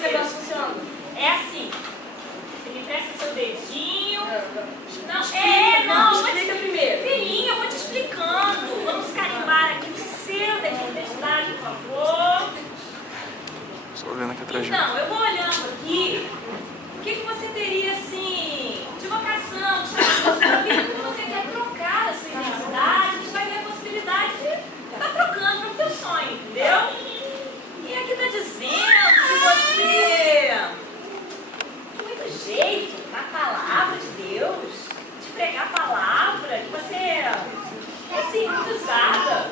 esse negócio funciona? É assim. Você me presta seu dedinho. Não, explica primeiro. Filhinha, eu vou te explicando. Vamos carimbar aqui o seu dedinho de identidade, por favor. Estou olhando aqui atrás de mim. Então, eu vou olhando aqui. O que você teria, assim, de vocação, de chamado da sua vida? Quando você quer trocar a sua identidade, a gente vai ver a possibilidade de estar trocando para o teu sonho, entendeu? E aqui está dizendo que você tem muito jeito na palavra de Deus, de pregar a palavra, que você é, assim, muito usada.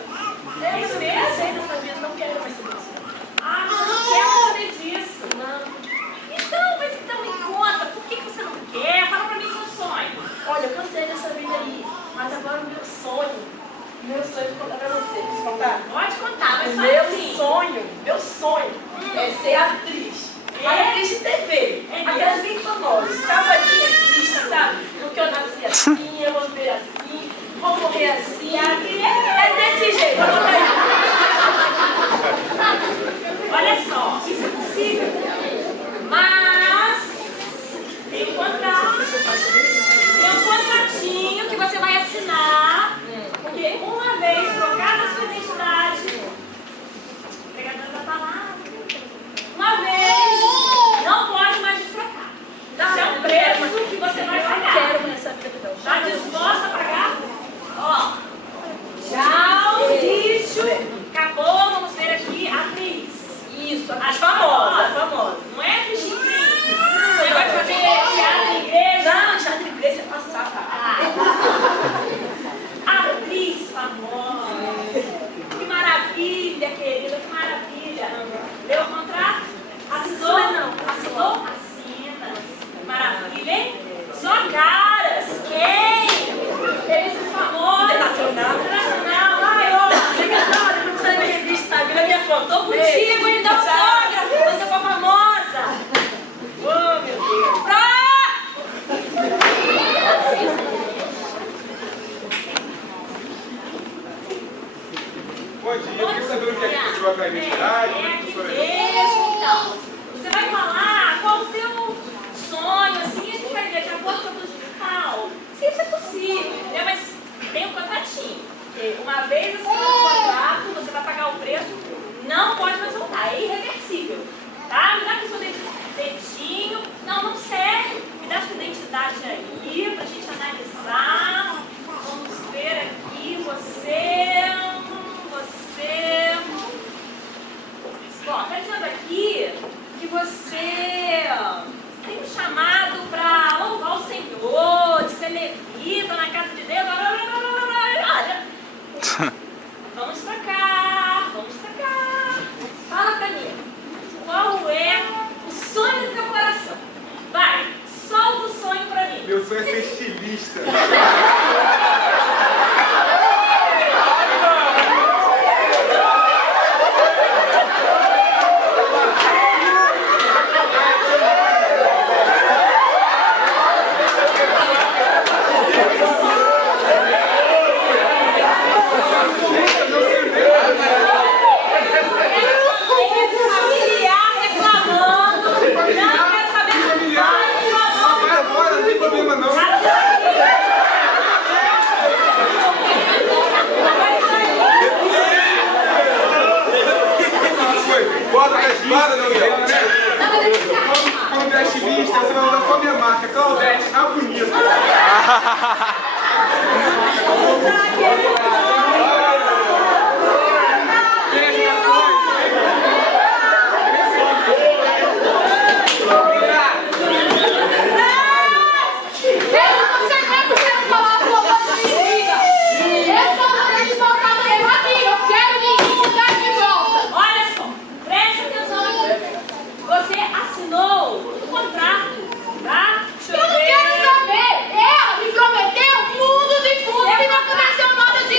É isso mesmo? Eu sei dessa vida, não quero mais saber disso. Ah, mas eu não quero saber disso. Não. Mas então me conta, por que você não quer? Fala pra mim seu sonho. Olha, eu cansei dessa vida aí, mas agora o meu sonho, vou contar pra você, posso contar? Pode contar, mas O fala assim. meu sonho é ser atriz. Mas atriz de TV. Aquelas bem famosas. Cavadinha triste, sabe? Porque eu nasci assim, eu vou ver assim, vou morrer assim. É desse jeito. Olha só, isso é possível. Mas tem um contrato. Tem um contratinho que você vai assinar. Porque uma vez trocada a sua identidade, pregadora da palavra, uma vez não pode mais destrocar. Isso é um preço que você vai pagar. Eu quero nessa vida não. Está disposta a pagar? Ó. Tchau, lixo. Acabou, vamos ver aqui a atriz. Isso, As famosas. famosa. Não é Virgínia? Você vai fazer teatro em igreja? Não, teatro em igreja é passar, Atriz famosa. Que maravilha, querida, que maravilha. Leu o contrato? Assinou? Não. Assinou? Assina. Maravilha, hein? Só caras. Quem? Esses famosos. Internacional. Internacional. Ai, ó. Secretária, não precisa de revista, vira minha foto. Tô contigo, me dá autógrafo. Você for famosa. Oh, meu Deus. Bom dia, eu queria saber o que é que você vai cair na identidade. É aqui mesmo, então. Você vai falar qual o teu sonho, assim, a gente vai ver de acordo com o digital. Se isso é possível, entendeu? Mas tem um contratinho. Porque uma vez assinado o contrato, você vai pagar o preço, não pode mais voltar, é irreversível. Tá? Me dá aqui seu dedinho. Não serve. Me dá sua identidade aí pra gente analisar. Vamos ver aqui, você... Bom, está dizendo aqui que você tem um chamado para louvar o Senhor, de ser levita na casa de Deus. Olha, vamos trocar. Fala pra mim, qual é o sonho do teu coração? Vai, solta o sonho pra mim. Meu sonho é ser estilista. Quando é estilista, você vai usar só minha marca, Claudete, a bonita. Olha só, preste atenção aqui. Você assinou o contrato, tá? Deixa eu ver. Ela me prometeu mundos e fundos e não aconteceu nada disso.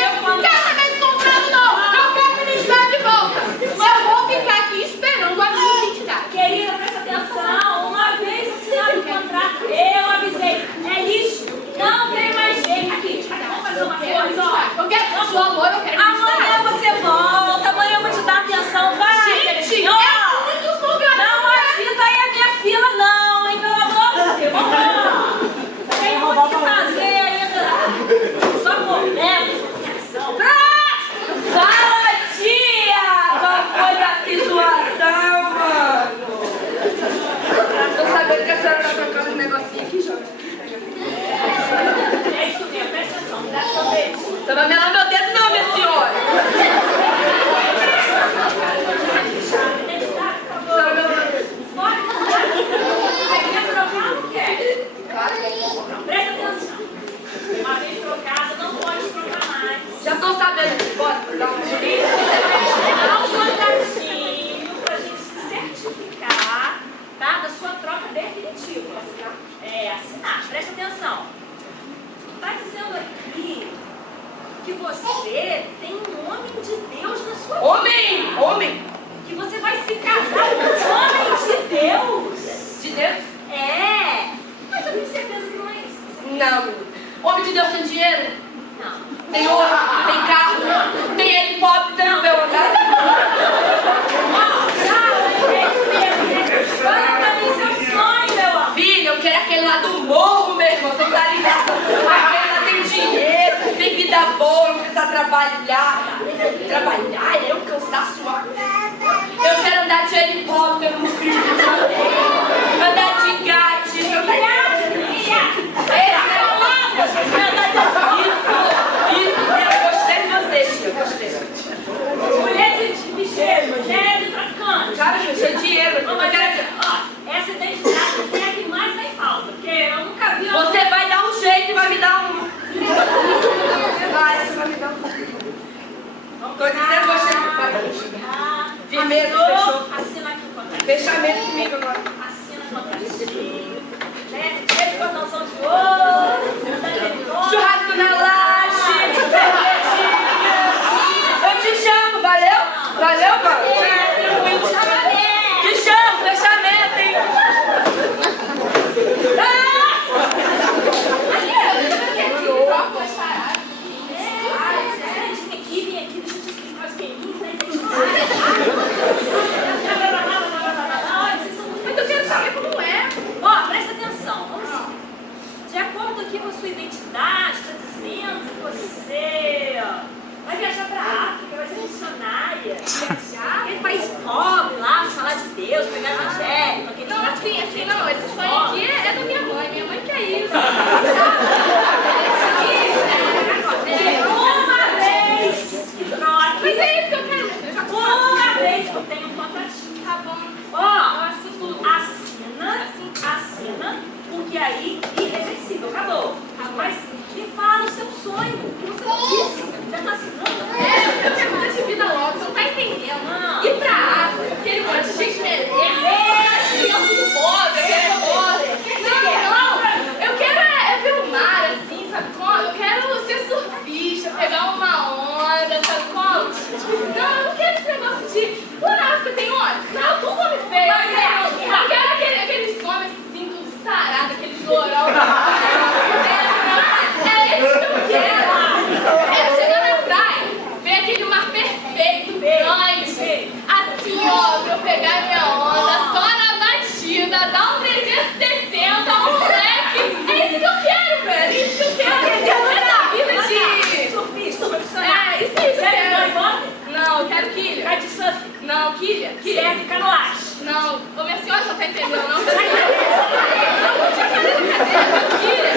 homem? Que você vai se casar com um homem de Deus. De Deus? É. Mas eu tenho certeza que não é isso. Não. Homem de Deus tem dinheiro? Não. Tem ouro? Tem carro? Tem helicóptero pra eu andar? Filho, eu quero aquele lá do morro, meu irmão. Você tá ligado? Aquele lá tem dinheiro, tem vida boa, não precisa trabalhar. Trabalhar? Eu cansar suar. Eu quero andar de helicóptero no Rio de Janeiro. Andar de gate. Eu gostei de você, tia. Eu gostei. Mulher de bicheiro, mulher de traficante. Cara, eu tinha dinheiro. Mas essa identidade aqui é a que mais tem falta, porque eu nunca vi... Você vai dar um jeito e vai me dar um. Vai, você vai me dar um. Tô dizendo, gostei do pai. Firmeza, fechou. Assina aqui o contrato. Fechamento comigo agora. Assina o contratinho. Né? Teve cotação de ouro. Churrasco na laje. Eu te chamo, valeu? Valeu, mano? Te chamo, fechamento, hein? Mas eu quero saber como é. Ó, presta atenção. Vamos lá. De acordo aqui com a sua identidade, está dizendo que você vai viajar para a África, vai ser missionária. Viajar? Aquele país pobre lá, falar de Deus, pegar evangelho. Não, assim, não, esse sonho aqui é da minha mãe quer isso. Uma vez que troca. Mas é isso que eu quero. Uma vez que eu tenho um contratinho. Tá bom. Ó, assina, porque aí irreversível, acabou. Mas me fala o seu sonho, o que você disse. Já tá assinando? Eu quero mudar de vida logo, você não tá entendendo. Não. Ir pra África, aquele monte de gente melhor. Criança do pobre, aquele negócio. Não, eu quero ver o mar assim, sabe como? Eu quero ser surfista, pegar uma onda, sabe como? Não, eu não quero esse negócio de... Lá na África tem onde? Não, tudo homem feio. Eu quero aqueles homens assim, tudo sarado, aqueles lourão. É isso que eu quero. Eu quero chegar na praia, ver aquele mar perfeito, grande. Assim, ó, pra eu pegar minha onda, só na batida, dar um 360, um moleque. É isso que eu quero, velho. É isso que eu quero. Essa vida de... Surfista, profissional. É, isso aí, Quer quero. noivoada? Não, eu quero quilha. Vai de surf. Não, quilha. Serve canoagem. Não, ô minha senhora, você não tá entendendo, não? Não, não tinha cadeira, eu quilha.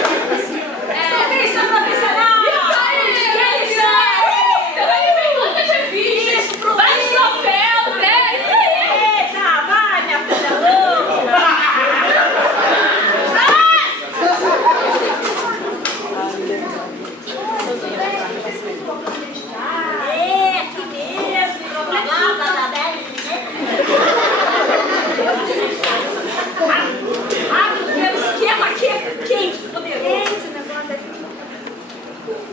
Surfista profissional. Isso aí, isso aí. Você vai me ver quantas revistas. Isso, pro vários troféus, é isso aí. Eita, vai, minha filha louca. É, aqui mesmo. Blá, blá, blá, blá, blá. Ah, meu Deus, esquema aqui é quente, poderoso.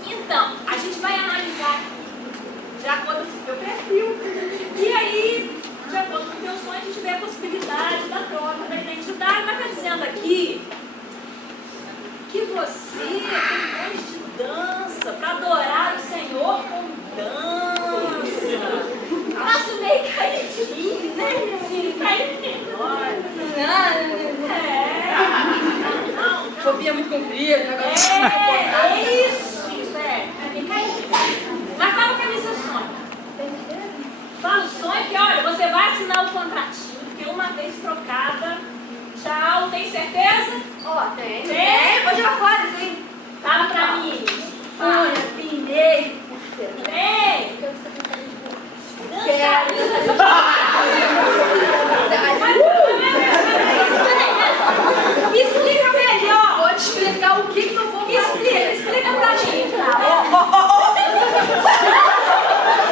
Então, a gente vai analisar de acordo com o seu perfil. E aí, de acordo com o teu sonho, a gente vê a possibilidade da troca da identidade. Mas está dizendo aqui que você tem dons de dança para adorar o Senhor com dança. Faço meio caidinho, né? Sim, cair menor. Não. Fobia muito comprida, negócio. É isso, é bem caidinho. Mas fala pra mim seu sonho. Fala o sonho que, olha, você vai assinar o contratinho, porque uma vez trocada, tchau, tem certeza? Ó, tem. Tem? Pode jogar fora, sim. Fala pra mim. Olha, pinei. Tem. Explica melhor. Vou te explicar o que eu vou fazer. Explica pra mim.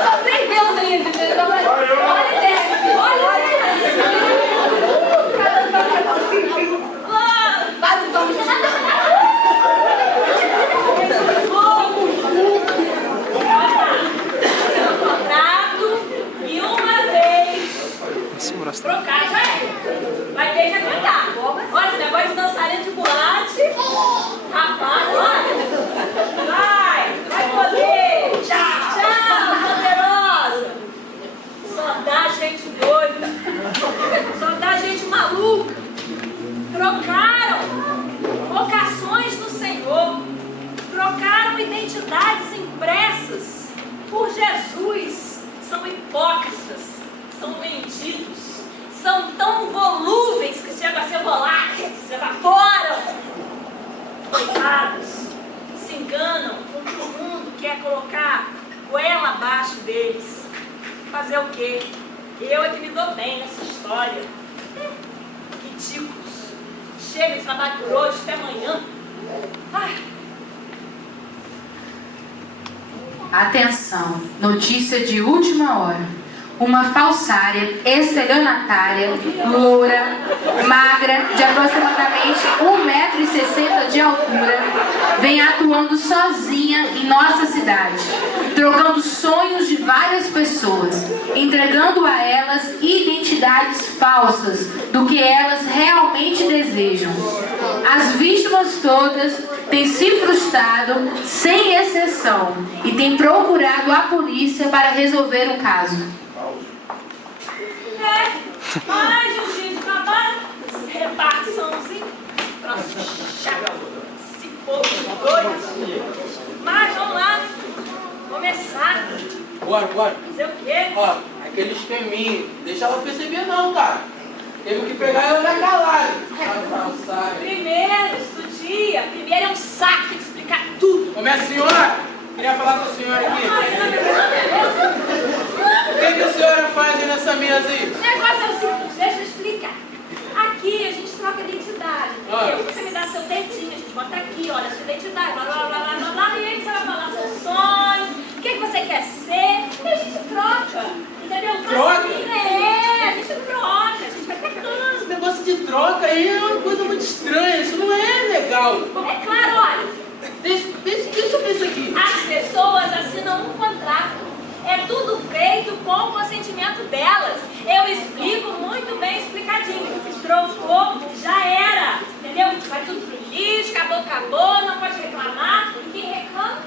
Tô aprendendo ainda, entendeu? Olha dentro, olha. Vai, vamos. Contrato e uma vez abraço. Trocar já é. Vai ter que aguentar. Olha, esse negócio de dançarina de boate. Rapaz, olha. Vai poder. Tchau, poderosa. Só dá gente doida. Só dá gente maluca. Trocaram vocações no Senhor. Trocaram identidades impressas por Jesus. São hipócritas. São vendidos, são tão volúveis que chegam a ser voláteis, se evaporam. Coitados, se enganam com que o mundo quer colocar goela abaixo deles. Fazer o quê? Eu é que me dou bem nessa história. Ridículos. Chega de trabalho por hoje, até amanhã. Ai. Atenção, notícia de última hora. Uma falsária, estelionatária, loura, magra, de aproximadamente 1,60 m de altura, vem atuando sozinha em nossa cidade, trocando sonhos de várias pessoas, entregando a elas identidades falsas do que elas realmente desejam. As vítimas todas têm se frustrado, sem exceção, e têm procurado a polícia para resolver o caso. Mais um dia de trabalho, repartiçãozinho, troço chato, esse povo doido. Mas vamos lá, começar. Bora. Fazer o quê? Ó, aquele esqueminha, deixa ela perceber não, cara. Temos que pegar ela na calada. Primeiro, estudia. Primeiro é um saco, tem que explicar tudo. Ô, minha senhora, queria falar com a senhora aqui. O que a senhora faz aí nessa mesa aí? O negócio é o seguinte, deixa eu explicar. Aqui a gente troca identidade, entendeu? Você me dá seu dedinho, a gente bota aqui, olha, sua identidade, blá, blá, blá, blá, blá, e aí você vai falar seu sonho, o que você quer ser, e a gente troca, entendeu? Troca? A gente troca, a gente vai tecando. Esse negócio de troca aí é uma coisa muito estranha, isso não é legal. É claro, olha, Deixa eu ver isso aqui. as pessoas assinam um contrato. É tudo feito com o consentimento delas. Eu explico muito bem explicadinho. Trocou, já era. Entendeu? Vai tudo pro lixo, acabou, não pode reclamar. E quem reclama,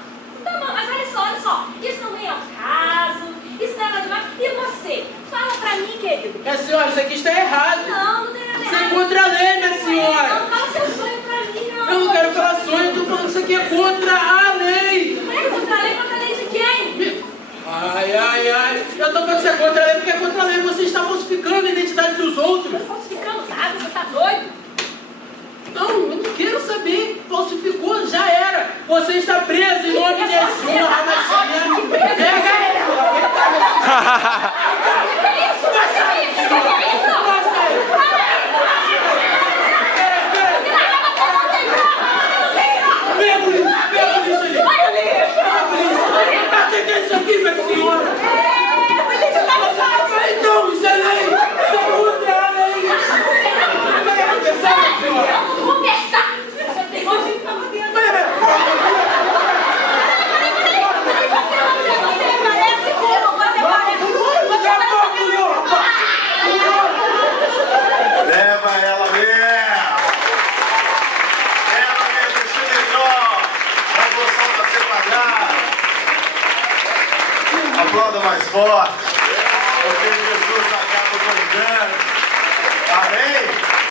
tá bom. Mas olha só. Isso não vem ao caso. Isso não é nada demais. E você? Fala pra mim, querido. Minha senhora, isso aqui está errado. Não tem nada Isso é errado. contra a lei, minha senhora. Não fala seu sonho pra mim, não. Eu não quero falar sonho, eu tô falando que isso aqui é contra a lei. Não é contra a lei, contra a lei de quem? Ai. Eu tô falando que isso é contra a lei porque é contra a lei. Você está falsificando a identidade dos outros. Falsificando nada, você tá doido? Não, eu não quero saber. Falsificou, já era. Você está preso em nome de Exuma, Ramachinha. Pega ela. Isso aqui, minha senhora! Então, isso é lei! Isso é contra a lei! Vamos conversar! Você tem hoje que ficar dentro. Você parece como? Você Leva ela mesmo! Leva mesmo, vestido melhor! Revolução da separada! Aplauda mais forte!